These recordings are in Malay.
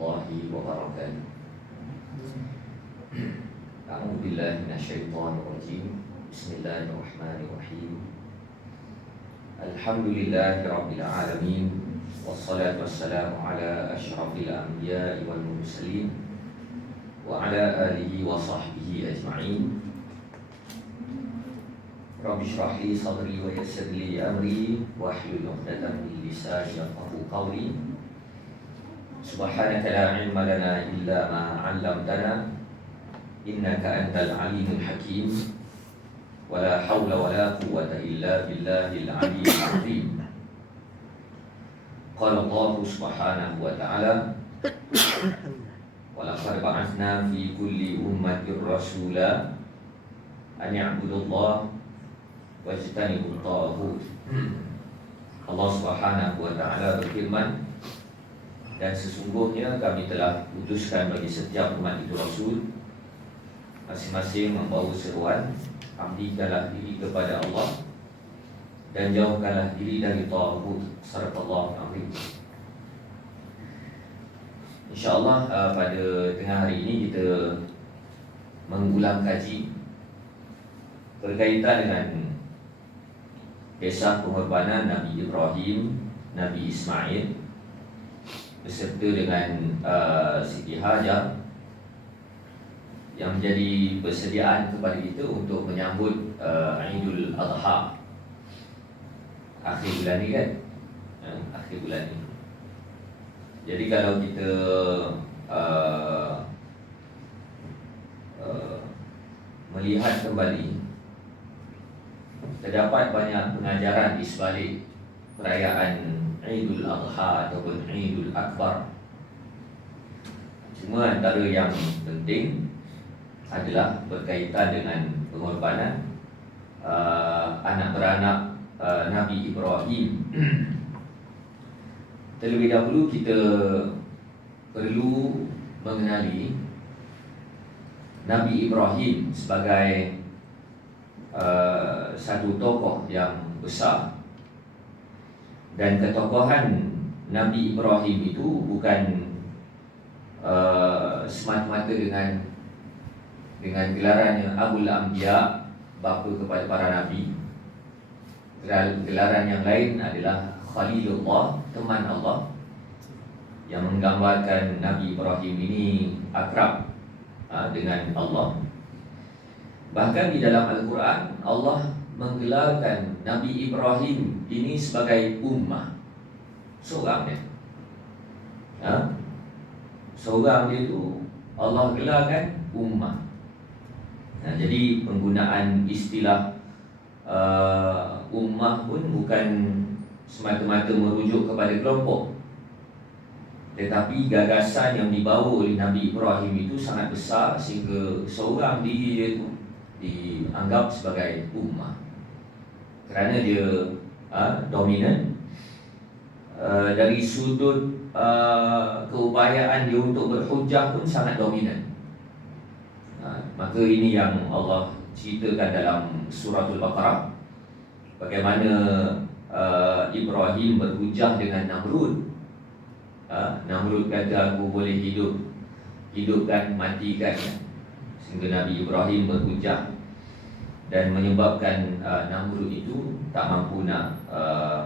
warahmatullahi wabarakatuh. A'udzu billahi minasyaitonir rajim. Bismillahirrahmanirrahim. Alhamdulillahi rabbil alamin. Wassalatu wassalamu ala asyrafil anbiya'i wal mursalin wa ala alihi wa sahbihi ajma'in. Rabbi shrah li sadri wa yassir li amri wahlul 'uqdatam min lisani yafqahu qawli. Subhanaka la ilma lana illa ma 'allamtana innaka antal alimul hakim. Wala hawla wala quwwata illa billahil aliyyil azim. Qala Allah subhanahu wa ta'ala, wa laqad ba'atsna fi kulli ummatin rasula an ya'budullaha wajtanibut taghut. Allah subhanahu wa ta'ala berfirman, dan sesungguhnya kami telah putuskan bagi setiap umat itu Rasul, masing-masing membawa seruan, abdikanlah diri kepada Allah dan jauhkanlah diri dari taghut serta Allah Azim. InsyaAllah pada tengah hari ini kita mengulang kaji berkaitan dengan kisah pengorbanan Nabi Ibrahim, Nabi Ismail beserta dengan Siti Hajar yang menjadi persediaan kepada kita untuk menyambut Idul Adha akhir bulan ni kan, akhir bulan ni. Jadi kalau kita melihat kembali, terdapat banyak pengajaran di sebalik perayaan Idul Adha ataupun Idul Akbar. Cuma antara yang penting adalah berkaitan dengan pengorbanan anak beranak Nabi Ibrahim. Terlebih dahulu kita perlu mengenali Nabi Ibrahim sebagai satu tokoh yang besar. Dan ketokohan Nabi Ibrahim itu bukan semata-mata dengan gelarannya Abul Anbiya, bapa kepada para nabi. Gelaran yang lain adalah Khalilullah, teman Allah, yang menggambarkan Nabi Ibrahim ini akrab dengan Allah. Bahkan di dalam Al-Quran Allah menggelarkan Nabi Ibrahim ini sebagai ummah, seorang dia. Seorang dia itu Allah gelarkan ummah. Jadi penggunaan istilah ummah pun bukan semata-mata merujuk kepada kelompok, tetapi gagasan yang dibawa oleh Nabi Ibrahim itu sangat besar sehingga seorang diri dia itu dianggap sebagai ummah kerana dia dominan. Dari sudut keupayaan dia untuk berhujah pun sangat dominan. Maka ini yang Allah ceritakan dalam suratul Baqarah, bagaimana Ibrahim berhujah dengan Namrud. Namrud kata, aku boleh hidupkan, matikan. Sehingga Nabi Ibrahim berhujah dan menyebabkan Namrud itu tak mampu nak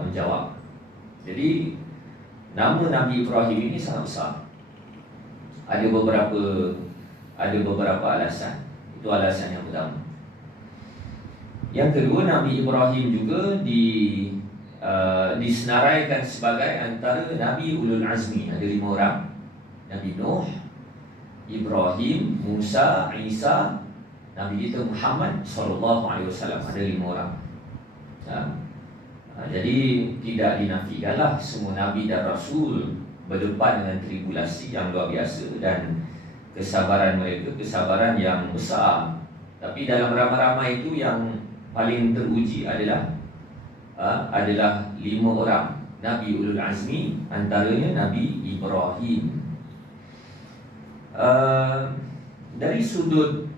menjawab. Jadi nama Nabi Ibrahim ini sangat besar. Ada beberapa alasan. Itu alasan yang pertama. Yang kedua, Nabi Ibrahim juga disenaraikan sebagai antara Nabi Ulul Azmi. Ada 5 orang. Nabi Nuh, Ibrahim, Musa, Isa, Nabi kita Muhammad SAW. Ada 5 orang. Jadi tidak dinafikanlah semua Nabi dan Rasul berdepan dengan tribulasi yang luar biasa dan kesabaran mereka, kesabaran yang besar. Tapi dalam ramai-ramai itu yang paling teruji adalah 5 orang Nabi Ulul Azmi, antaranya Nabi Ibrahim. Dari sudut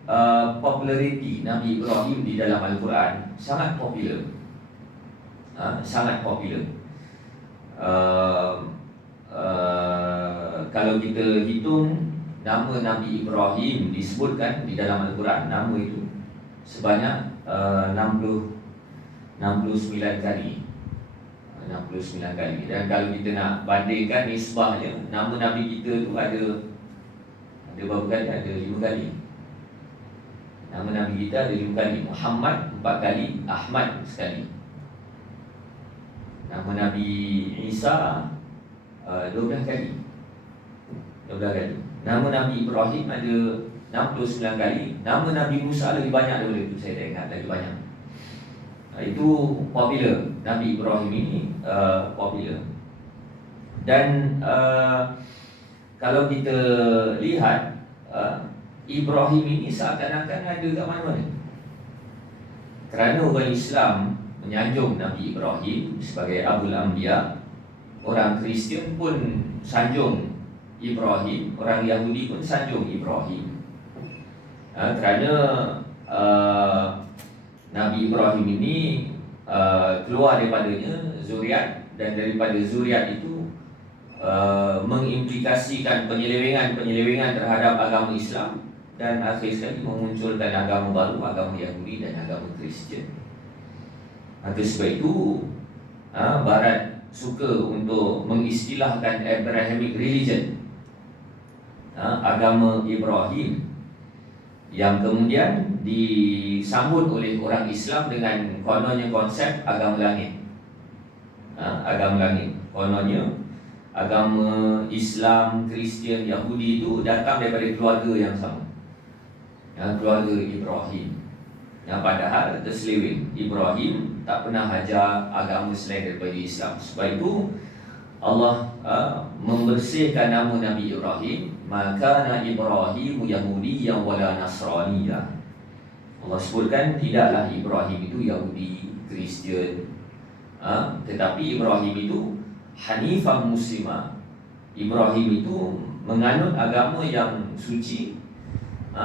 populariti Nabi Ibrahim di dalam Al-Quran, sangat popular. kalau kita hitung nama Nabi Ibrahim disebutkan di dalam Al-Quran, nama itu sebanyak 69 kali. 69 kali. Dan kalau kita nak bandingkan nisbahnya, nama Nabi kita tu ada berapa kali? Ada 5 kali. Nama Nabi kita ada 5 kali. Muhammad 4 kali, Ahmad sekali. Nama Nabi Isa 12 kali. 12 kali. Nama Nabi Ibrahim ada 69 kali. Nama Nabi Musa lebih banyak daripada itu, saya dah ingat lagi banyak. Itu popular. Nabi Ibrahim ini popular. Dan kalau kita lihat Ibrahim ini seakan-akan ada kat mana-mana. Kerana orang Islam menyanjung Nabi Ibrahim sebagai Abul Anbiya, orang Kristian pun sanjung Ibrahim, orang Yahudi pun sanjung Ibrahim. Kerana Nabi Ibrahim ini keluar daripadanya zuriat, dan daripada zuriat itu mengimplikasikan penyelewengan terhadap agama Islam, dan akhir sekali memunculkan agama baru, agama Yahudi dan agama Kristian. Maka sebab itu Barat suka untuk mengistilahkan Abrahamic religion, agama Ibrahim, yang kemudian disambut oleh orang Islam dengan kononnya konsep agama langit. Agama langit. Kononnya agama Islam, Kristian, Yahudi itu datang daripada keluarga yang sama, keluarga Ibrahim. Padahal terseleweng, Ibrahim tak pernah ajar agama selain daripada Islam. Sebab itu Allah membersihkan nama Nabi Ibrahim, maka Ibrahim Yahudiyyan wala Nasraniyya. Allah sebutkan tidaklah Ibrahim itu Yahudi, Kristian, tetapi Ibrahim itu Hanifah Muslimah. Ibrahim itu menganut agama yang suci,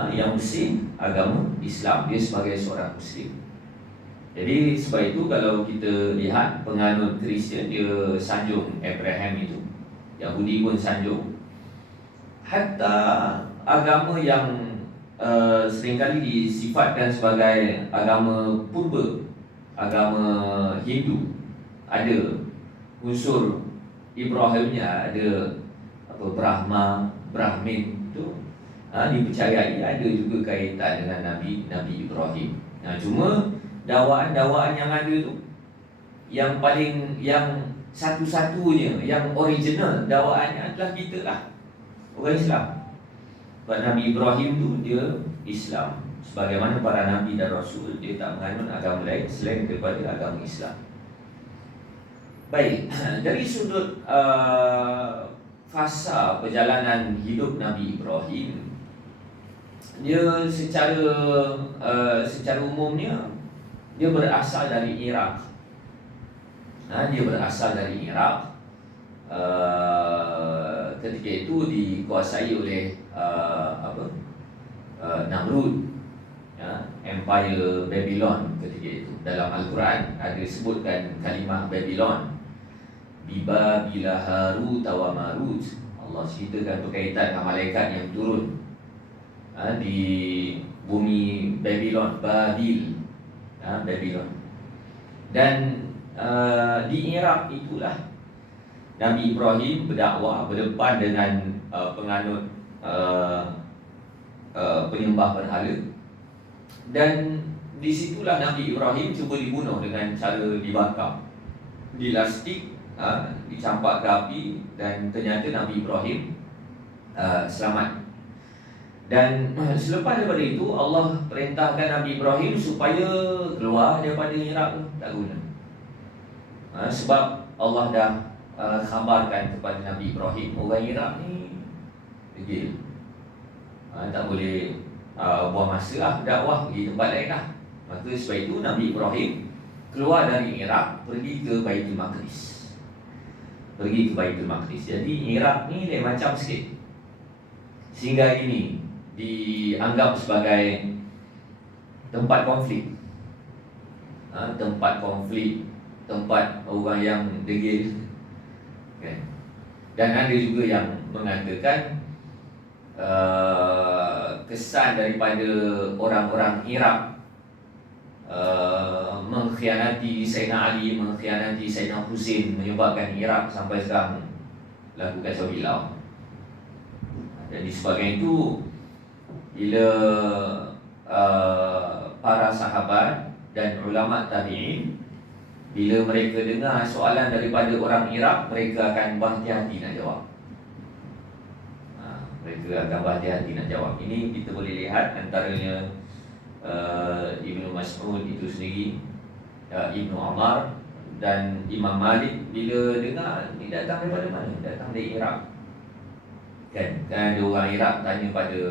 yang bersih, agama Islam. Dia sebagai seorang Muslim. Jadi sebab itu kalau kita lihat penganut Kristian, dia sanjung Abraham itu. Yahudi pun sanjung. Hatta agama yang seringkali disifatkan sebagai agama purba, agama Hindu, ada unsur Ibrahimnya, ada Brahma, Brahmin itu dipercayai ada juga kaitan dengan Nabi Ibrahim. Cuma dakwaan-dakwaan yang ada tu, yang satu-satunya, yang original dakwaannya adalah kita lah, orang Islam. Sebab Nabi Ibrahim tu dia Islam. Sebagaimana para Nabi dan Rasul, dia tak menganut agama lain selain daripada agama Islam. Baik, dari sudut fasa perjalanan hidup Nabi Ibrahim, dia secara umumnya dia berasal dari Iraq. Dia berasal dari Iraq. Ketika itu dikuasai oleh Namrud, Empire Babylon ketika itu. Dalam Al-Quran ada disebutkan kalimah Babylon, Bibabil Harut wa Marut. Allah ceritakan berkaitan dengan malaikat yang turun di bumi Babylon, Babil, Babylon. Dan di Iraq itulah Nabi Ibrahim berdakwah berdepan dengan penganut penyembah berhala. Dan di situlah Nabi Ibrahim cuba dibunuh dengan cara dibakar, dilastik, dicampak ke api, dan ternyata Nabi Ibrahim selamat. Dan selepas daripada itu Allah perintahkan Nabi Ibrahim supaya keluar daripada Iraq. Tak guna, sebab Allah dah khabarkan kepada Nabi Ibrahim, orang Iraq ni degil, tak boleh buang masa lah, dakwah pergi tempat lain lah. Maka sebab itu Nabi Ibrahim keluar dari Iraq, pergi ke Baitul Maqdis. Jadi Iraq ni lain macam sikit. Sehingga ini dianggap sebagai tempat konflik, tempat orang yang degil, okay. Dan ada juga yang mengatakan kesan daripada orang-orang Iraq mengkhianati Sayyidina Ali, mengkhianati Sayyidina Husin, menyebabkan Iraq sampai sekarang lagu kacau bilau. Dan disebabkan itu, bila para sahabat dan ulama tabi'in, bila mereka dengar soalan daripada orang Iraq, mereka akan berhati-hati nak jawab. Mereka akan berhati-hati nak jawab. Ini kita boleh lihat antaranya Ibnu Mas'ud itu sendiri, Ibnu Umar dan Imam Malik, bila dengar ni datang daripada mana? Datang dari Iraq. Kan ada orang Iraq tanya pada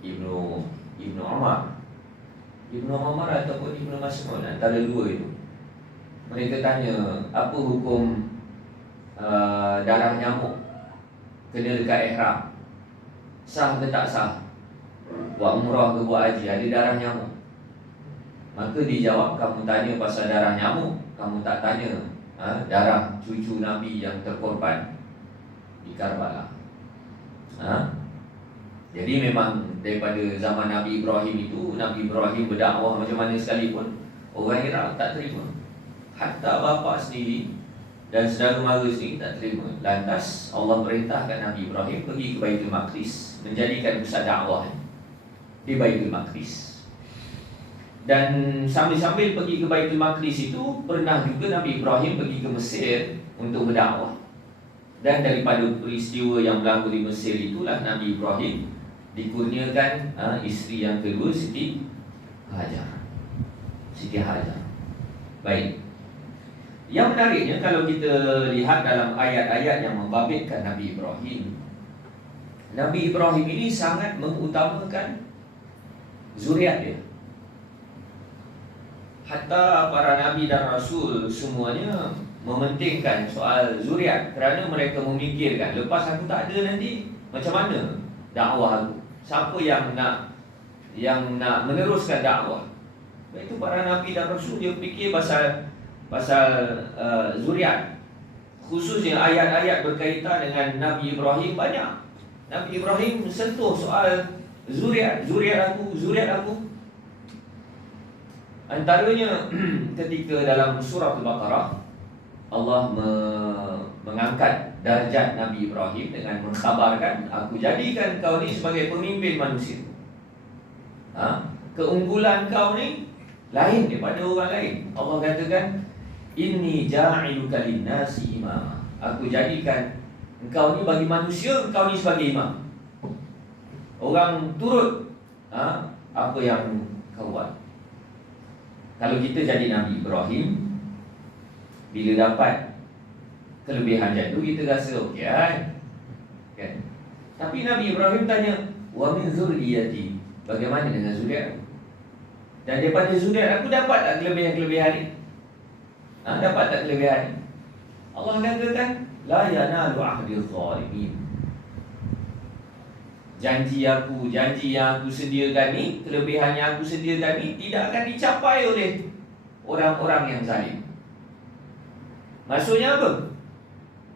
Ibnu Umar, Ibnu Umar ataupun Ibnu Mas'ud, antara dua itu. Mereka tanya, apa hukum darah nyamuk kena dekat ihram? Sah ke tak sah? Buat umrah ke buat haji, ada darah nyamuk. Maka dijawab, kamu tanya pasal darah nyamuk, kamu tak tanya darah cucu Nabi yang terkorban di Karbala. Jadi memang daripada zaman Nabi Ibrahim itu, Nabi Ibrahim berdakwah macam mana sekalipun, orang Iraq tak terima. Hatta bapa sendiri dan saudara mara sendiri tak terima. Lantas Allah perintahkan Nabi Ibrahim pergi ke Baitul Maqdis, menjadikan pusat dakwah di Baitul Maqdis. Dan sambil-sambil pergi ke Baitul Maqdis itu, pernah juga Nabi Ibrahim pergi ke Mesir untuk berdakwah. Dan daripada peristiwa yang berlaku di Mesir itulah Nabi Ibrahim dikurniakan isteri yang kedua, Siti Hajar. Siti Hajar. Baik. Yang menariknya, kalau kita lihat dalam ayat-ayat yang membabitkan Nabi Ibrahim, Nabi Ibrahim ini sangat mengutamakan zuriat dia. Hatta para Nabi dan Rasul semuanya mementingkan soal zuriat, kerana mereka memikirkan, lepas aku tak ada nanti, macam mana dakwah aku? Siapa yang nak meneruskan dakwah? Itu para Nabi dan Rasul, dia fikir pasal zuriat. Khususnya ayat-ayat berkaitan dengan Nabi Ibrahim banyak. Nabi Ibrahim sentuh soal zuriat aku. Antaranya ketika dalam surah Al-Baqarah, Allah mengangkat darjat Nabi Ibrahim dengan mengkhabarkan, aku jadikan kau ni sebagai pemimpin manusia. Keunggulan kau ni lain daripada orang lain. Allah katakan, inni ja'iluka linnasi imama. Aku jadikan engkau ni bagi manusia, engkau ni sebagai imam. Orang turut apa yang kau buat. Kalau kita jadi Nabi Ibrahim, bila dapat kelebihan jatuh, kita rasa okey kan? Tapi Nabi Ibrahim tanya, wa min zurriyati, bagaimana dengan zuriat? Dan daripada zuriat aku dapat tak kelebihan-kelebihan ni? Dapat tak kelebihan ni? Allah katakan, la yanalu ahdi zalimin. Janji yang aku sediakan ni, kelebihan yang aku sediakan ni tidak akan dicapai oleh orang-orang yang zalim. Maksudnya apa?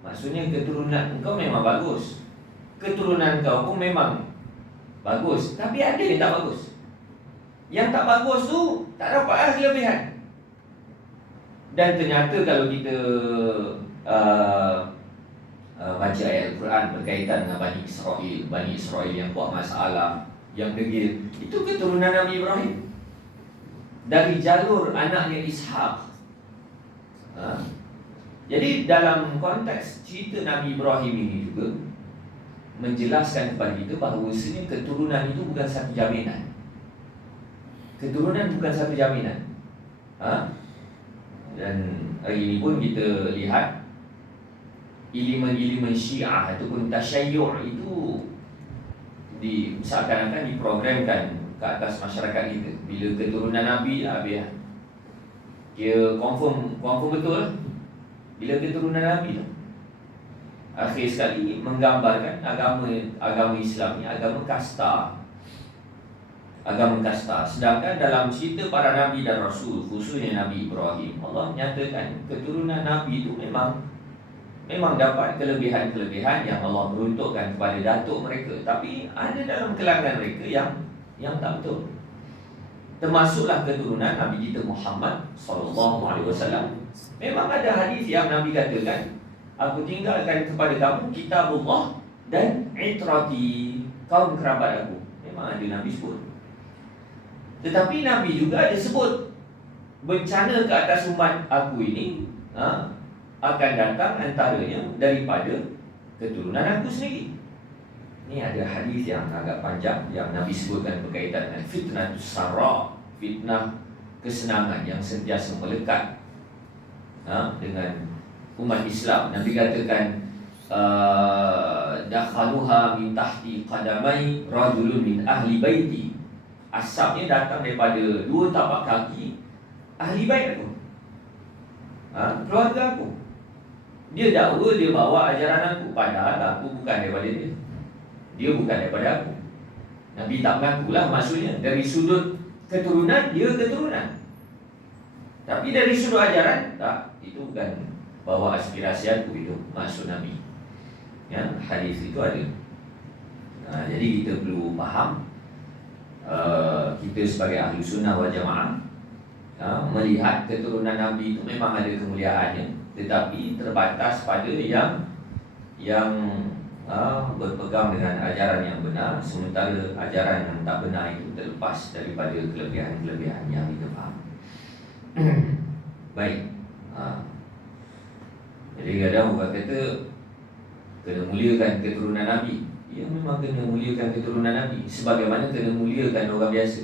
Maksudnya keturunan engkau memang bagus, keturunan kau pun memang bagus, tapi ada yang tak bagus. Yang tak bagus tu tak dapat kelebihan. Dan ternyata kalau kita baca ayat Al-Quran berkaitan dengan Bani Israel yang buat masalah, yang degil, itu keturunan Nabi Ibrahim dari jalur anaknya Ishak. Jadi dalam konteks cerita Nabi Ibrahim ini juga menjelaskan kepada kita bahawa sebenarnya keturunan itu bukan satu jaminan. Keturunan bukan satu jaminan. Dan hari ini pun kita lihat iliman-iliman Syiah ataupun Tasyayyuh itu seakan-akan diprogramkan ke atas masyarakat kita. Bila keturunan Nabi, habis dia confirm betul. Bila keturunan Nabi tu, akhir sekali menggambarkan agama Islam ni agama kasta. Sedangkan dalam cerita para Nabi dan Rasul, khususnya Nabi Ibrahim, Allah nyatakan keturunan Nabi itu memang memang dapat kelebihan-kelebihan yang Allah peruntukkan kepada datuk mereka, tapi ada dalam kalangan mereka yang tak betul. Termasuklah keturunan Nabi kita Muhammad sallallahu alaihi wasallam. Memang ada hadis yang Nabi katakan, aku tinggalkan kepada kamu kitabullah dan itrati, kaum kerabat aku. Memang ada Nabi sebut. Tetapi Nabi juga ada sebut bencana ke atas umat aku ini akan datang antaranya daripada keturunan aku sendiri. Ini ada hadis yang agak panjang yang Nabi sebutkan berkaitan dengan fitnatus sarra, fitnah kesenangan yang sentiasa melekat dengan umat Islam. Nabi katakan dakhaluha min tahti qadamai rajulun min ahli baiti. Asapnya datang daripada dua tapak kaki ahli bait aku, keluarga aku. Dia dakwa dia bawa ajaran aku, padahal aku bukan daripada dia. Dia bukan daripada aku. Nabi tak mengakulah, maksudnya dari sudut keturunan dia keturunan, tapi dari sudut ajaran tak, itu bukan bawa aspirasi aku. Itu maksud Nabi. Ya, hadis itu ada. Jadi kita perlu faham, kita sebagai ahli sunnah wal jamaah melihat keturunan Nabi itu memang ada kemuliaannya, tetapi terbatas pada yang berpegang dengan ajaran yang benar, sementara ajaran yang tak benar itu terlepas daripada kelebihan-kelebihan yang kita faham. Baik. Jadi kadang orang kata kena muliakan keturunan Nabi. Ya, memang kena muliakan keturunan Nabi, sebagaimana kena muliakan orang biasa.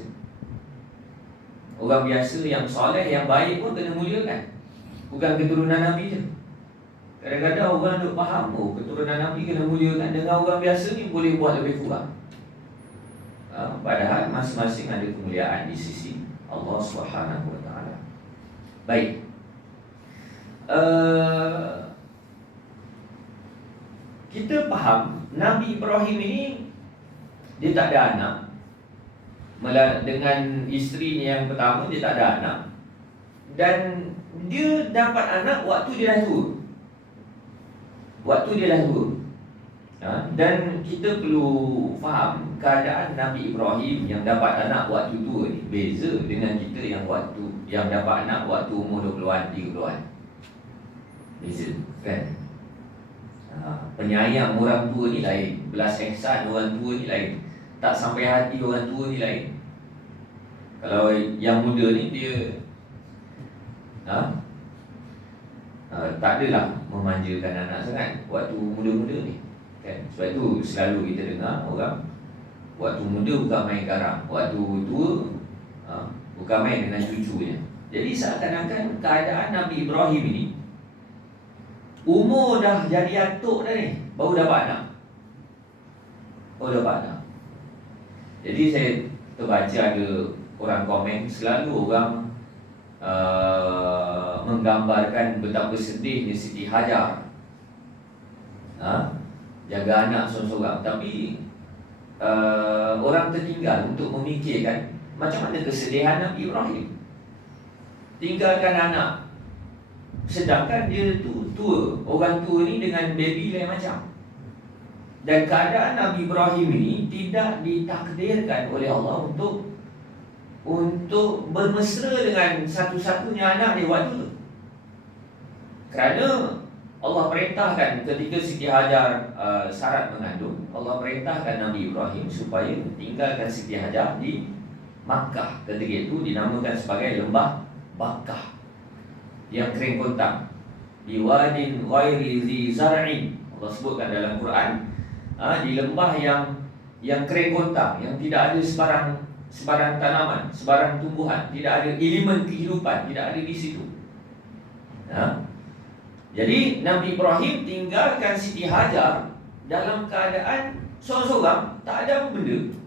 Orang biasa yang soleh, yang baik pun kena muliakan, bukan keturunan Nabi je. Kadang-kadang orang duk faham, keturunan Nabi kena muliakan, dengan orang biasa ni boleh buat lebih kurang. Padahal masing-masing ada kemuliaan di sisi Allah Subhanahu Wa Taala. Baik. Kita faham Nabi Ibrahim ini dia tak ada anak. Dengan isterinya yang pertama dia tak ada anak, dan dia dapat anak waktu dia dah tua. Dan kita perlu faham keadaan Nabi Ibrahim yang dapat anak waktu tua ni beza dengan kita yang dapat anak waktu umur 20-an, 30-an. Beza, kan? Penyayang orang tua ni lain, belas ihsan orang tua ni lain, tak sampai hati orang tua ni lain. Kalau yang muda ni dia tak adalah memanjakan anak sangat waktu muda-muda ni, kan? Sebab itu selalu kita dengar orang waktu muda bukan main garang, waktu tua bukan main dengan cucunya. Jadi seakan-akan keadaan Nabi Ibrahim ini, umur dah jadi atuk dah ni, baru dapat anak. Jadi saya terbaca ada orang komen, selalu orang menggambarkan betapa sedihnya Siti Hajar jaga anak seorang-seorang. Tapi orang tertinggal untuk memikirkan macam mana kesedihan Nabi Ibrahim tinggalkan anak, sedangkan dia tu tua. Orang tua ni dengan baby lain macam. Dan keadaan Nabi Ibrahim ini tidak ditakdirkan oleh Allah untuk bermesra dengan satu-satunya anak dia waktu tu. Kerana Allah perintahkan ketika Siti Hajar syarat mengandung, Allah perintahkan Nabi Ibrahim supaya tinggalkan Siti Hajar di Makkah. Ketika itu dinamakan sebagai lembah Bakkah yang kering kontang, di wadin ghairi zi zar'in. Allah sebutkan dalam Quran, di lembah yang kering kontang, yang tidak ada sebarang tanaman, sebarang tumbuhan, tidak ada elemen kehidupan, tidak ada di situ. Jadi Nabi Ibrahim tinggalkan Siti Hajar dalam keadaan seorang-seorang, tak ada apa benda.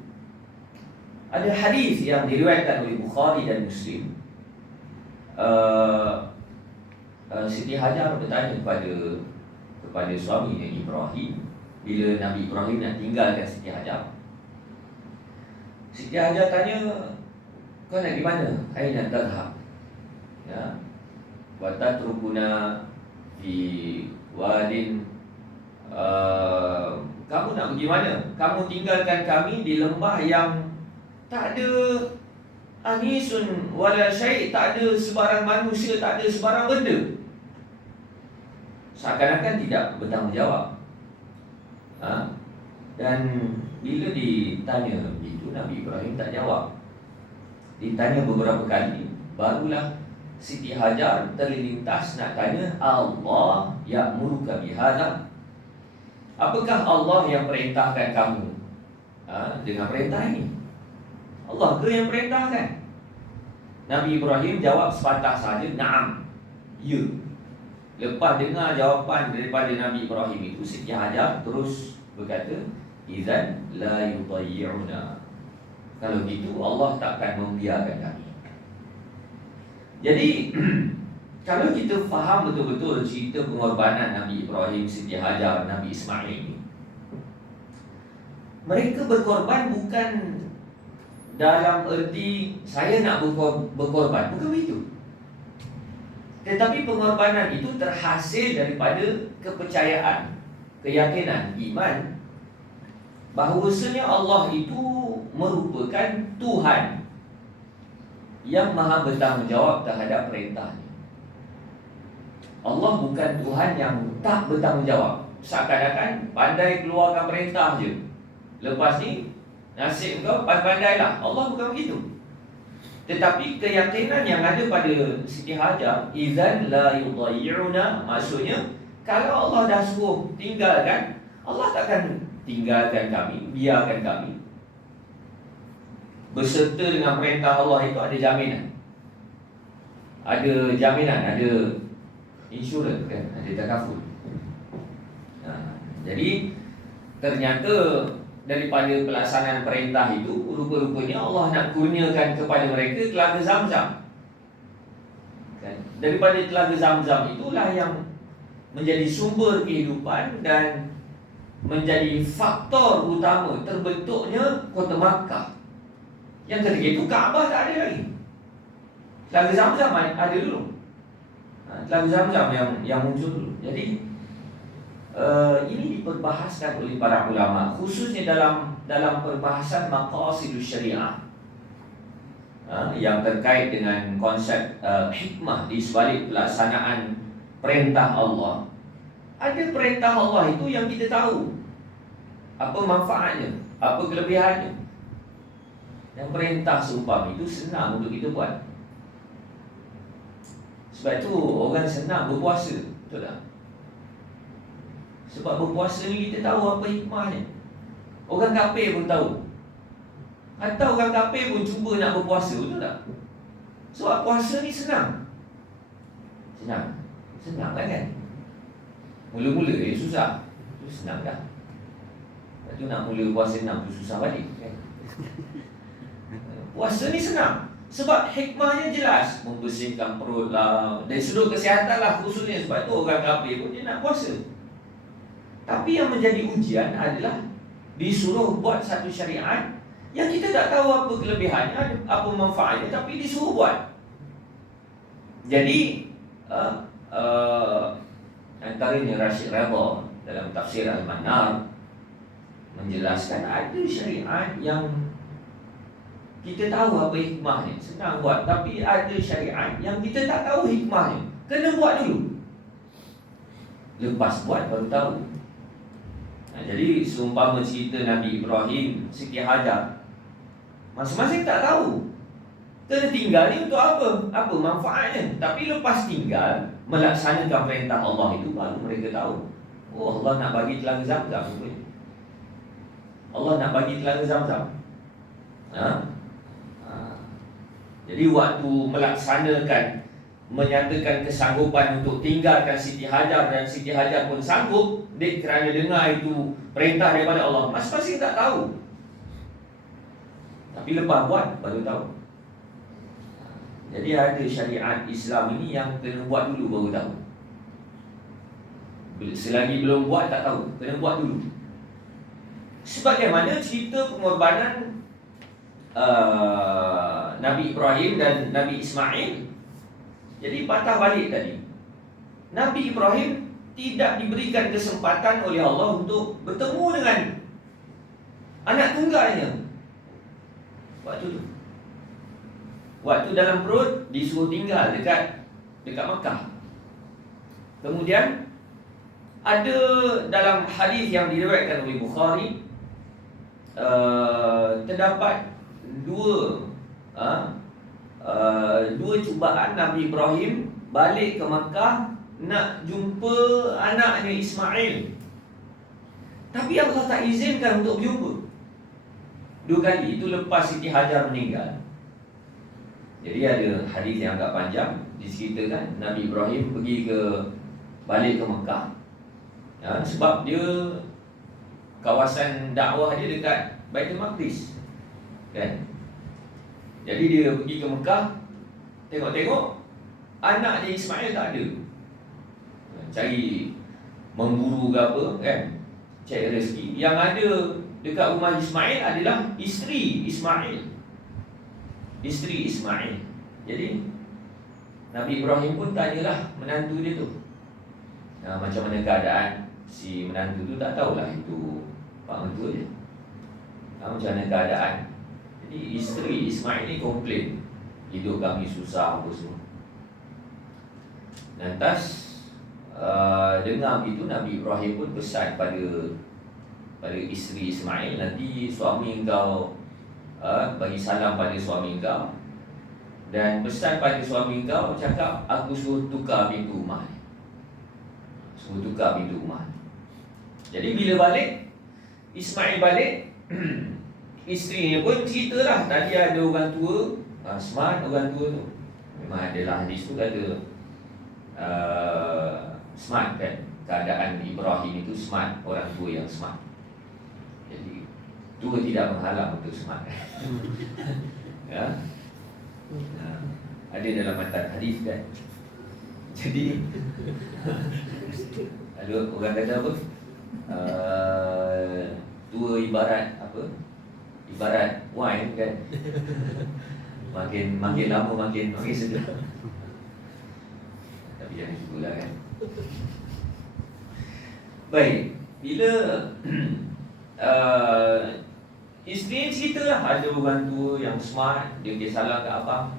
Ada hadis yang diriwayatkan oleh Bukhari dan Muslim. Siti Hajar bertanya kepada suaminya Ibrahim, bila Nabi Ibrahim nak tinggalkan Siti Hajar. Siti Hajar tanya, kau nak di mana? Aina tadhhab? Ya. Wa tatrukuna fi wadin, kamu nak pergi mana? Kamu tinggalkan kami di lembah yang tak ada anisun wala syai', tak ada sebarang manusia, tak ada sebarang benda. Seakan-akan tidak bertanggungjawab. Dan bila ditanya begitu, Nabi Ibrahim tak jawab. Ditanya beberapa kali, barulah Siti Hajar terlintas nak tanya, Allah ya'muruka bihadza? Apakah Allah yang perintahkan kamu dengan perintah ini? Allah ke yang perintahkan? Nabi Ibrahim jawab sepatah saja, na'am, ya. Lepas dengar jawapan daripada Nabi Ibrahim itu, Siti Hajar terus berkata, idzan la yudayyi'una. Kalau gitu Allah takkan membiarkan kami. Jadi kalau kita faham betul-betul cerita pengorbanan Nabi Ibrahim, Siti Hajar, Nabi Ismail ini, mereka berkorban bukan dalam erti saya nak berkorban, bukan begitu. Tetapi pengorbanan itu terhasil daripada kepercayaan, keyakinan, iman bahawasanya Allah itu merupakan Tuhan yang maha bertanggungjawab terhadap perintahnya. Allah bukan Tuhan yang tak bertanggungjawab, seakan-akan pandai keluarkan perintah je, lepas ni nasib kau pandai-pandailah. Allah bukan begitu. Tetapi keyakinan yang ada pada Siti Hajar, idzan la yudayyi'una, maksudnya kalau Allah dah suruh tinggalkan, Allah takkan tinggalkan kami, biarkan kami. Berserta dengan perintah Allah itu ada jaminan. Ada jaminan, ada insurans kan, ada takaful. Jadi ternyata daripada pelaksanaan perintah itu, rupa-rupanya Allah nak kurniakan kepada mereka telaga Zamzam kan? Daripada telaga Zamzam itulah yang menjadi sumber kehidupan dan menjadi faktor utama terbentuknya kota Makkah. Yang ketika itu Kaabah tak ada lagi, telaga Zamzam ada dulu. Telaga Zamzam yang muncul dulu. Jadi ini diperbahaskan oleh para ulama, khususnya dalam perbahasan maqasidus syariah, yang terkait dengan konsep hikmah di sebalik pelaksanaan perintah Allah. Ada perintah Allah itu yang kita tahu apa manfaatnya, apa kelebihannya. Yang perintah seumpama itu senang untuk kita buat. Sebab itu orang senang berpuasa, betul tak? Sebab berpuasa ni kita tahu apa hikmahnya. Orang kafir pun tahu. Atau orang kafir pun cuba nak berpuasa, betul tak? Sebab puasa ni senang. Senang kan? Mula-mula susah, tu senang dah. Lepas tu nak mula puasa 6 tu susah balik kan? Puasa ni senang sebab hikmahnya jelas, membersihkan perut lah, dari sudut kesihatan lah khususnya. Sebab tu orang kafir pun dia nak puasa. Tapi yang menjadi ujian adalah disuruh buat satu syariat yang kita tak tahu apa kelebihannya, apa manfaatnya, tapi disuruh buat. Jadi antaranya Rashid Redha dalam tafsir Al-Manar menjelaskan ada syariat yang kita tahu apa hikmahnya, senang buat. Tapi ada syariat yang kita tak tahu hikmahnya, kena buat dulu, lepas buat baru tahu. Jadi seumpama cerita Nabi Ibrahim, Siti Hajar, masing-masing tak tahu kena tinggal ni untuk apa manfaatnya. Tapi lepas tinggal melaksanakan perintah Allah itu, baru mereka tahu, oh Allah nak bagi telaga Zamzam. Allah nak bagi telaga Zamzam. Jadi waktu melaksanakan, menyatakan kesanggupan untuk tinggalkan Siti Hajar, dan Siti Hajar pun sanggup kerana dengar itu perintah daripada Allah, masing-masing tak tahu. Tapi lepas buat baru tahu. Jadi ada syariat Islam ini yang kena buat dulu baru tahu. Selagi belum buat tak tahu, kena buat dulu. Sebagaimana cerita pengorbanan Nabi Ibrahim dan Nabi Ismail. Jadi patah balik tadi, Nabi Ibrahim tidak diberikan kesempatan oleh Allah untuk bertemu dengan anak tunggalnya. Waktu dalam perut disuruh tinggal dekat Mekah. Kemudian ada dalam hadis yang diriwayatkan oleh Bukhari, terdapat dua cubaan Nabi Ibrahim balik ke Mekah nak jumpa anaknya Ismail. Tapi Allah tak izinkan untuk berjumpa. 2 kali itu lepas Siti Hajar meninggal. Jadi ada hadis yang agak panjang diceritakan Nabi Ibrahim balik ke Mekah, sebab dia kawasan dakwah dia dekat Baitul Maqdis, kan? Jadi dia pergi ke Mekah, tengok-tengok anak dia Ismail tak ada. Cari memburu ke apa, kan? Cari rezeki. Yang ada dekat rumah Ismail adalah isteri Ismail. Jadi Nabi Ibrahim pun tanyalah menantu dia tu, macam mana keadaan. Si menantu tu tak tahulah itu pak mentua dia, macam mana keadaan. Jadi isteri Ismail ni komplain, hidup kami susah apa semua. Lantas dengar begitu, Nabi Ibrahim pun pesan pada isteri Ismail, nanti suami engkau bagi salam pada suami engkau, dan pesan pada suami engkau, cakap aku suruh tukar pintu rumah. Jadi bila balik, Ismail balik, isterinya pun ceritalah, tadi ada orang tua, smart orang tua tu. Memang adalah hadis tu kata smart, kan? Keadaan Ibrahim itu smart, orang tua yang smart. Jadi tua tidak menghalang untuk smart. Ya? Ada dalam matan hadis, kan? Jadi ada orang kata apa? Tua ibarat apa? Ibarat wine, kan? Makin lama makin sedap. Tapi jangan gitulah, kan? Baik, bila isteri ceritalah ada orang tua yang smart, dia pergi salam kat abang.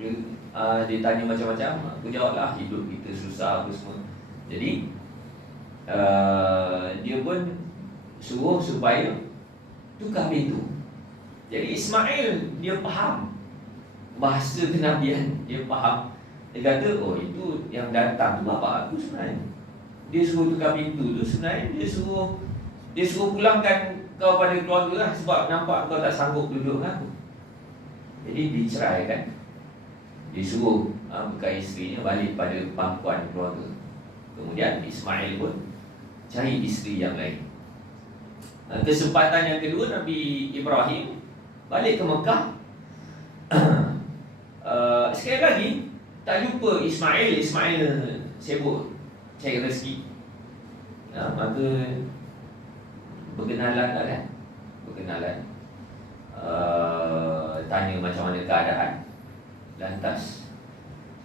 Dia tanya macam-macam, aku jawablah hidup kita susah apa semua. Jadi dia pun suruh supaya tukar pintu. Jadi Ismail dia faham bahasa kenabian, dia faham. Dia kata, oh itu yang datang tu bapa aku sebenarnya. Dia suruh tukar pintu tu sebenarnya dia suruh pulangkan kau pada keluarga lah, sebab nampak kau tak sanggup duduk dengan aku. Jadi diceraikan. Dia suruh bekas isterinya balik pada pangkuan keluarga. Kemudian Ismail pun cari isteri yang lain. Kesempatan yang kedua, Nabi Ibrahim balik ke Mekah. Sekali lagi tak jumpa Ismail sibuk cari rezeki. Maka berkenalan lah, kan? Tanya macam mana keadaan. Lantas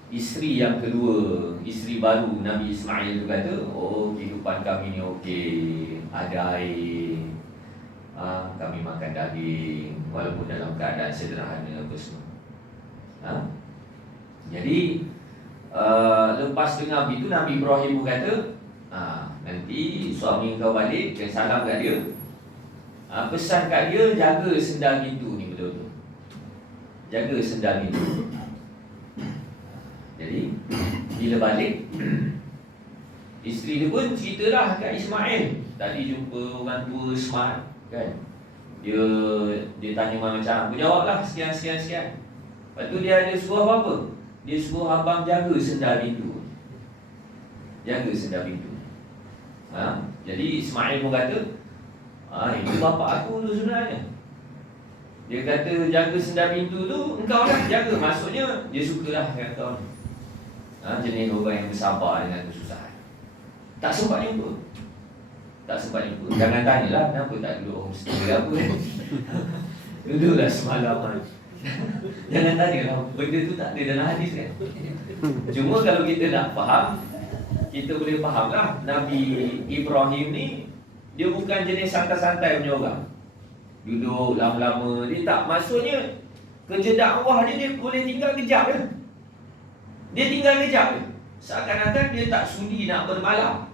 isteri yang kedua, isteri baru Nabi Ismail tu kata, oh kehidupan kami ni okey, ada air, kami makan daging walaupun dalam keadaan sederhana apa semua. Jadi lepas dengar begitu, Nabi Ibrahim pun kata, nanti suami kau balik, kau salam kat dia, pesan kat dia jaga sendal pintu ni betul-betul. Jaga sendal pintu. Jadi bila balik, isteri dia pun ceritalah kat Ismail, tadi jumpa orang tua smart, kan? Dia tanya macam, aku jawablah sekian. Lepas tu dia ada suruh apa? Dia suruh abang jaga sendal pintu. Jadi Ismail pun kata, itu bapa aku tu sebenarnya. Dia kata jaga sendal pintu tu engkau lah jaga. Maksudnya dia sukalah dengan kau ni. Jenis orang yang bersabar dengan kesusahan. Tak sempat jumpa. Jangan tanyalah kenapa tak duduk homestay ke apa, kan? Duduklah semalam. Jangan tanyalah, benda tu tak ada dalam hadis, kan? Cuma kalau kita nak faham, kita boleh faham lah, Nabi Ibrahim ni dia bukan jenis santai-santai punya orang. Duduk lama-lama, dia tak, maksudnya kerja dakwah dia boleh tinggal kejap je. Dia tinggal kejap je. Seakan-akan dia tak sudi nak bermalam.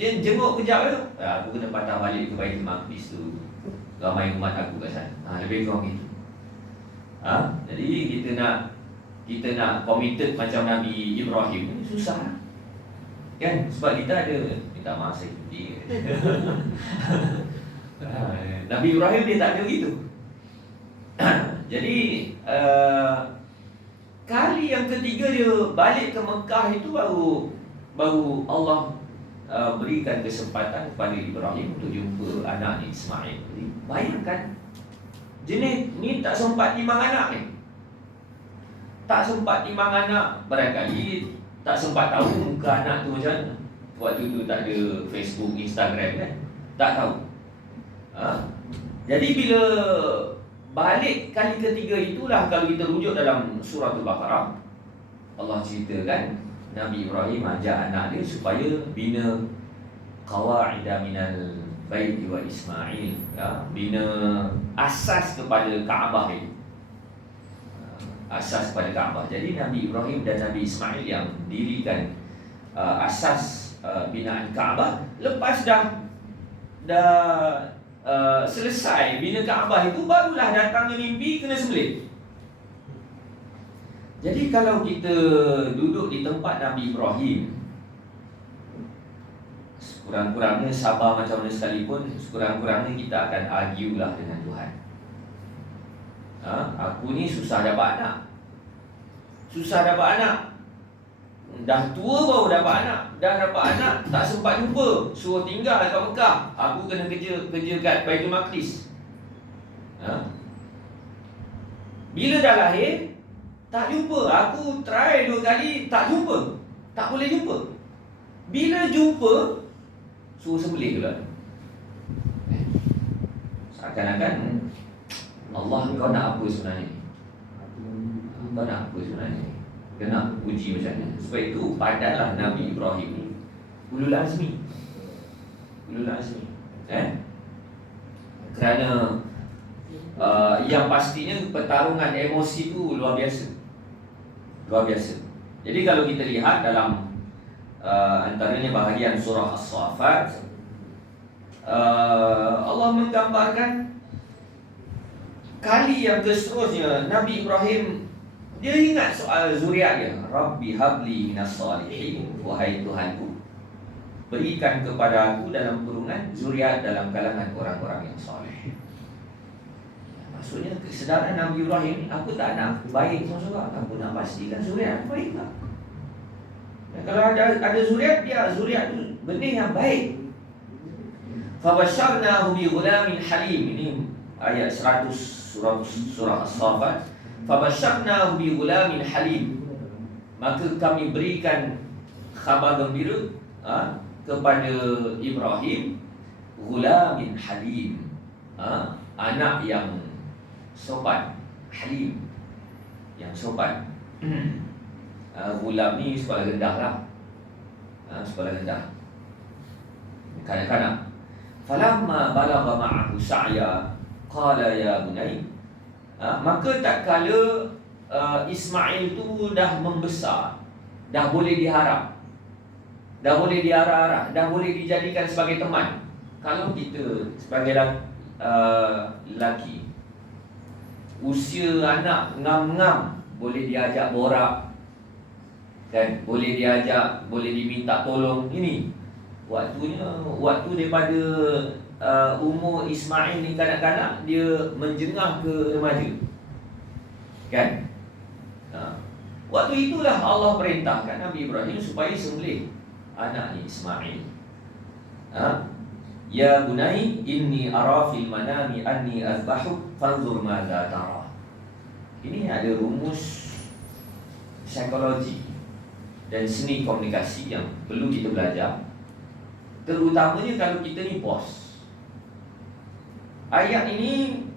Dia jenguk kejap je, aku kena patah balik ke Baitul Maqdis tu. Ramai umat aku kat sana. Lebih kurang gitu. Jadi kita nak committed macam Nabi Ibrahim ni susah. Kan? Sebab kita ada minta maaf saya cuti. Nabi Ibrahim dia tak ada begitu. Jadi kali yang ketiga dia balik ke Mekah itu baru Allah berikan kesempatan kepada Ibrahim untuk jumpa anak Ismail. Bayangkan, jenis ni tak sempat timbang anak ni. Tak sempat timbang anak, barangkali tak sempat tahu muka anak tu macam mana. Waktu tu tak ada Facebook, Instagram kan. Tak tahu. Jadi bila balik kali ketiga itulah, kalau kita rujuk dalam surah Al-Baqarah, Allah ceritakan Nabi Ibrahim ajak anak dia supaya bina qawa'ida minal baiti wa Ismail, bina asas kepada Kaabah itu. Asas kepada Kaabah. Jadi Nabi Ibrahim dan Nabi Ismail yang dirikan asas binaan Kaabah. Lepas dah selesai bina Kaabah itu, barulah datangnya mimpi kena sembelih. Jadi kalau kita duduk di tempat Nabi Ibrahim, sekurang-kurangnya sabar macam mana sekalipun, sekurang-kurangnya kita akan argue lah dengan Tuhan. Aku ni susah dapat anak. Dah tua baru dapat anak. Dah dapat anak, tak sempat jumpa. Suruh tinggal kat Mekah. Aku kena kerja kat Baitul Maqdis. Bila dah lahir, tak jumpa. Aku try 2 kali, tak jumpa. Tak boleh jumpa. Bila jumpa, suruh sembelih pula. Seakan-akan Allah, kau nak apa sebenarnya? Kau nak apa sebenarnya? Kau nak uji macam mana? Sebab itu padanlah Nabi Ibrahim ni ulul azmi. Kerana yang pastinya pertarungan emosi tu luar biasa. Jadi kalau kita lihat dalam antaranya bahagian surah As-Saffat, Allah menggambarkan kali yang seterusnya Nabi Ibrahim dia ingat soal zuriat dia. Rabbi habli minas salihin, wahai Tuhanku, berikan kepada aku dalam kurungan zuriat dalam kalangan orang-orang yang soleh. Maksudnya kesedaran Nabi Ibrahim ni, aku tak nak baik seorang-seorang, aku nak pastikan zuriat baik tak. Kalau ada zuriat, dia zuriat tu benih yang baik. Fabasharnahu bi ghulamin halim. Ini ayat 100 surah As-Saffat. Fabasharnahu bi ghulamin halim. Maka kami berikan khabar gembira kepada Ibrahim, ghulamin halim, anak yang sopan, halim, yang sopan. Ghulam ni sekolah rendah lah, sekolah rendah, kanak-kanak. Falamma balagha ma'ahu sa'ya qala ya bunay. Maka tak kala Ismail tu dah membesar, dah boleh diharap, dah boleh diarah-arah, dah boleh dijadikan sebagai teman. Kalau kita sebagai lelaki, usia anak ngam-ngam, boleh diajak borak, kan? Boleh diajak, boleh diminta tolong. Ini waktu daripada umur Ismail ni kanak-kanak, dia menjengah ke remaja, kan? Waktu itulah Allah perintahkan Nabi Ibrahim supaya sembelih anak ni Ismail. Ya bunai inni ara fil manami anni azbahuk fanzur madza tara. Ini ada rumus psikologi dan seni komunikasi yang perlu kita belajar, terutamanya kalau kita ni bos. Ayat ini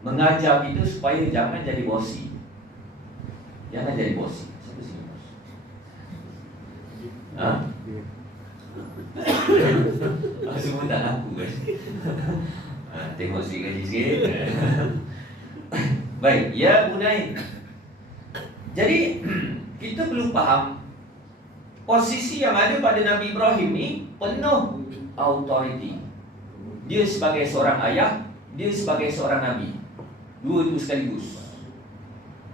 mengajar kita supaya jangan jadi bosi. Jangan jadi bosi. Siapa sini bos? Ha? Semua tak laku kan? Tengok sikit gaji sikit. Baik, ya bunai. Jadi kita perlu faham posisi yang ada pada Nabi Ibrahim ni penuh authority. Dia sebagai seorang ayah, dia sebagai seorang nabi. Dua itu sekaligus.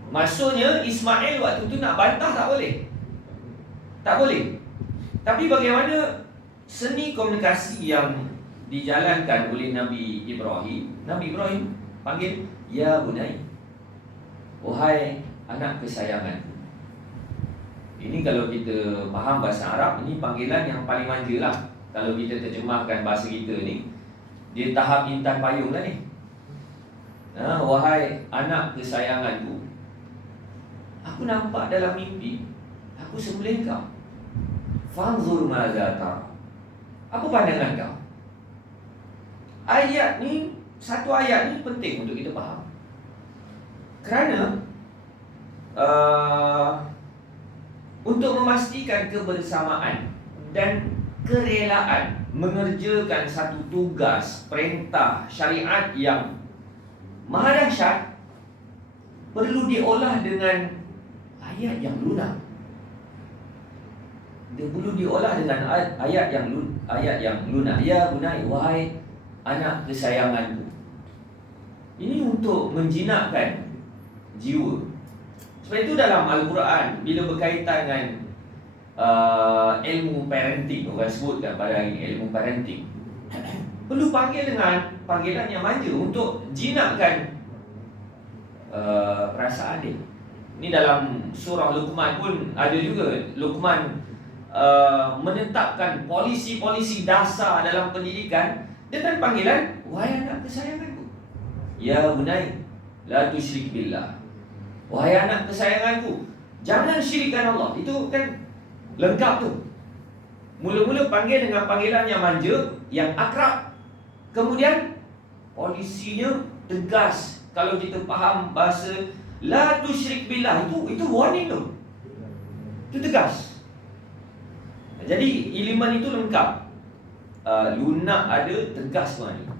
Maksudnya Ismail waktu tu nak bantah tak boleh. Tak boleh. Tapi bagaimana seni komunikasi yang dijalankan oleh Nabi Ibrahim? Nabi Ibrahim panggil, ya bunai, wahai anak kesayanganku. Ini kalau kita faham bahasa Arab, ini panggilan yang paling manja lah. Kalau kita terjemahkan bahasa kita ni, dia tahap intan payung lah ni. Wahai anak kesayanganku, aku nampak dalam mimpi aku sembelih kau. Fanzur madza tara. Apa pandangan kau? Ayat ni, satu ayat ni penting untuk kita faham. Kerana untuk memastikan kebersamaan dan kerelaan mengerjakan satu tugas perintah syariat yang maha dahsyat, perlu diolah dengan ayat yang lunak. Dia perlu diolah dengan ayat yang lunak. Ya bunai, wahai anak kesayanganku. Ini untuk menjinakkan jiwa. Sebab itu dalam Al-Quran, bila berkaitan dengan ilmu parenting, orang sebutkan pada ilmu parenting, perlu panggil dengan panggilan yang manja untuk jinakkan perasaan dia. Ini dalam surah Luqman pun ada juga. Luqman menetapkan polisi-polisi dasar dalam pendidikan dengan panggilan, wahai anak kesayanganku. Ya bunai, la tusyrik billah. Wahai anak kesayanganku, jangan syirikkan Allah. Itu kan lengkap tu. Mula-mula panggil dengan panggilan yang manja, yang akrab. Kemudian polisinya tegas. Kalau kita faham bahasa la tusyrik billah, itu warning tu. Itu tegas. Jadi elemen itu lengkap. Lunak ada, tegas pun ada.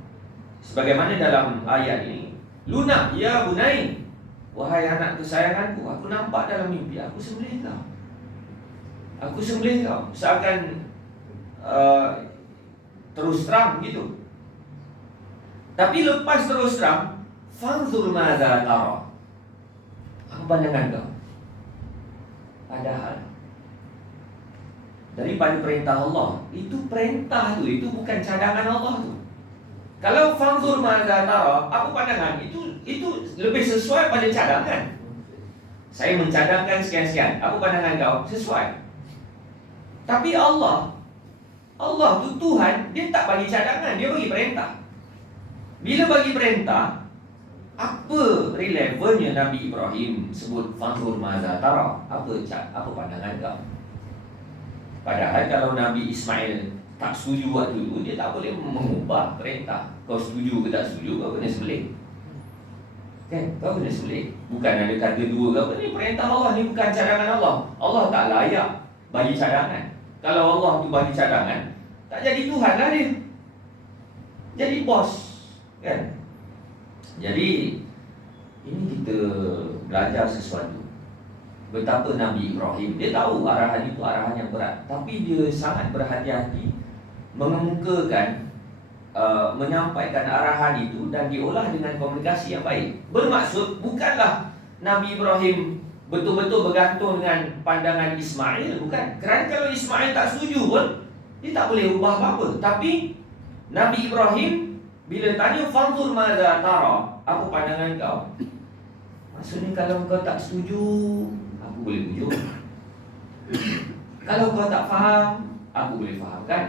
Sebagaimana dalam ayat ini, lunak, ya bunai, wahai anak kesayanganku, aku nampak dalam mimpi aku sembelih kau. Aku sembelih kau. Seakan terus terang gitu. Tapi lepas terus terang, fanzur madza tara. Apa pandangan kau? Padahal daripada perintah Allah, itu perintah tu, itu bukan cadangan Allah tu. Kalau fanzur madza tara, apa pandangan? Itu lebih sesuai pada cadangan. Saya mencadangkan sekian-sekian. Apa pandangan kau? Sesuai. Tapi Allah tu Tuhan, dia tak bagi cadangan, dia bagi perintah. Bila bagi perintah, apa relevannya Nabi Ibrahim sebut fanzur madza tara? Apa pandangan kau? Padahal kalau Nabi Ismail tak setuju waktu dulu, dia tak boleh mengubah perintah. Kau setuju ke tak setuju, kau kena sembelih. Kan? Kau kena sembelih. Bukan ada kata dua ke apa. Ni perintah Allah, ni bukan cadangan Allah. Allah tak layak bagi cadangan. Kalau Allah tu bagi cadangan, tak jadi Tuhan lah dia. Jadi bos. Kan? Jadi ini kita belajar sesuatu. Betapa Nabi Ibrahim, dia tahu arahan itu arahan yang berat, tapi dia sangat berhati-hati mengemukakan, menyampaikan arahan itu dan diolah dengan komunikasi yang baik. Bermaksud bukanlah Nabi Ibrahim betul-betul bergantung dengan pandangan Ismail, bukan. Kerana kalau Ismail tak setuju pun, dia tak boleh ubah apa-apa. Tapi Nabi Ibrahim bila tanya fanzur madza tara, apa pandangan kau? Maksudnya kalau kau tak setuju, aku boleh pujuk. Kalau kau tak faham, aku boleh fahamkan.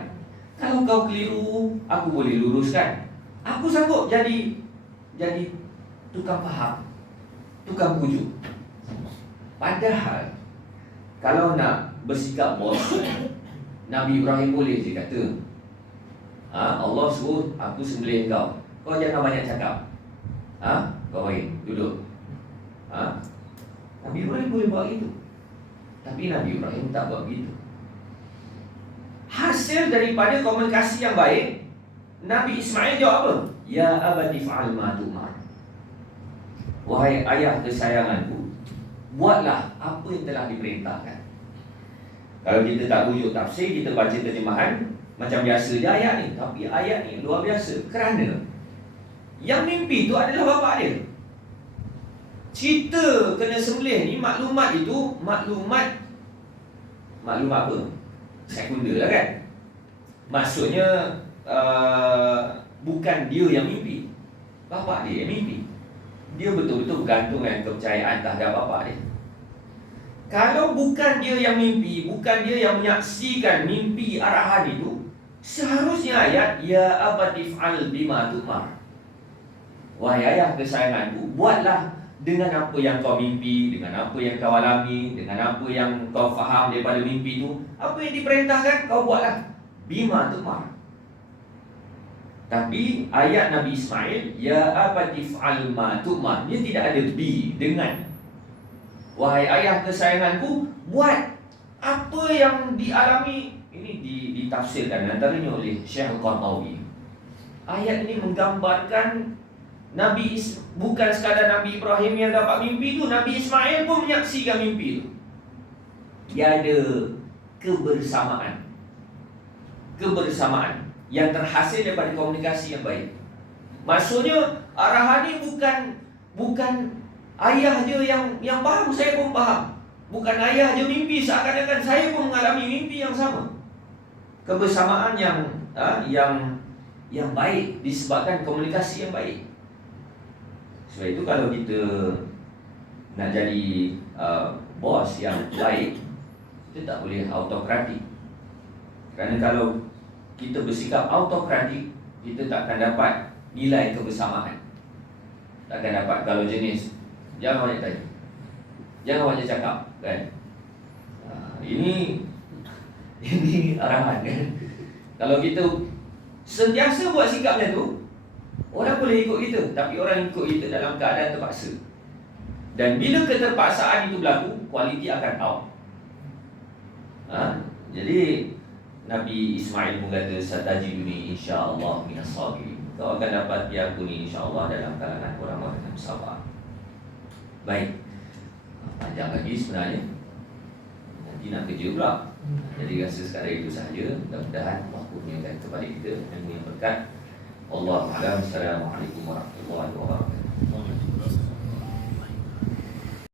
Kalau kau keliru, aku boleh luruskan. Aku sanggup jadi tukang faham, tukang pujuk. Padahal kalau nak bersikap bos, Nabi Ibrahim boleh je kata, Allah suruh aku sembelih kau, kau jangan banyak cakap. Kau mari duduk. Nabi Ibrahim boleh buat itu. Tapi Nabi Ibrahim tak buat begitu. Hasil daripada komunikasi yang baik, Nabi Ismail jawab apa? Ya abati fa'al ma tu'mar. Wahai ayah kesayanganku, buatlah apa yang telah diperintahkan. Kalau kita tak rujuk tafsir, kita baca terjemahan macam biasa je ayat ni. Tapi ayat ni luar biasa. Kerana yang mimpi tu adalah bapa dia. Cerita kena sembelih ni, maklumat itu maklumat apa? Sekunder lah kan. Maksudnya bukan dia yang mimpi, bapa dia yang mimpi. Dia betul-betul bergantung dengan kepercayaan terhadap bapa dia. Kalau bukan dia yang mimpi, bukan dia yang menyaksikan mimpi arahan itu, seharusnya ayat ya abati fa'al bima tu'mar. Wahai ayah kesayanganku, buatlah dengan apa yang kau mimpi, dengan apa yang kau alami, dengan apa yang kau faham daripada mimpi itu, apa yang diperintahkan kau buatlah. Bima tu'mar. Tapi ayat Nabi Ismail, ya abati fa'al ma tu'mar, dia tidak ada bi, dengan. Wahai ayah kesayanganku, buat apa yang dialami. Ini ditafsirkan antaranya oleh Syekh Al-Qardawi. Ayat ini menggambarkan bukan sekadar Nabi Ibrahim yang dapat mimpi itu, Nabi Ismail pun menyaksikan mimpi itu. Dia ada kebersamaan yang terhasil daripada komunikasi yang baik. Maksudnya arahan ini bukan ayah je yang faham, saya pun faham. Bukan ayah je mimpi, seakan-akan saya pun mengalami mimpi yang sama. Kebersamaan yang baik disebabkan komunikasi yang baik. Sebab itu kalau kita nak jadi bos yang baik, kita tak boleh autokratik. Kerana kalau kita bersikap autokratik, kita tak akan dapat nilai kebersamaan. Tak akan dapat. Kalau jenis jangan banyak tanya, jangan banyak cakap, kan? Ini arahan, kan? Kalau kita sentiasa buat sikap macam tu, orang boleh ikut kita, tapi orang ikut kita dalam keadaan terpaksa. Dan bila keterpaksaan itu berlaku, kualiti akan out. Jadi Nabi Ismail pun kata, satajiduni insyaAllah minas sabirin. Kau akan dapat diampuni insyaAllah dalam kalangan orang-orang yang bersabar. Baik, panjang lagi sebenarnya, nanti nak kerja pula. Jadi rasa sekarang itu sahaja. Mudah-mudahan Allah kurniakan kepada kita ilmu yang berkat. Wallahu a'lam. Assalamualaikum warahmatullahi wabarakatuh.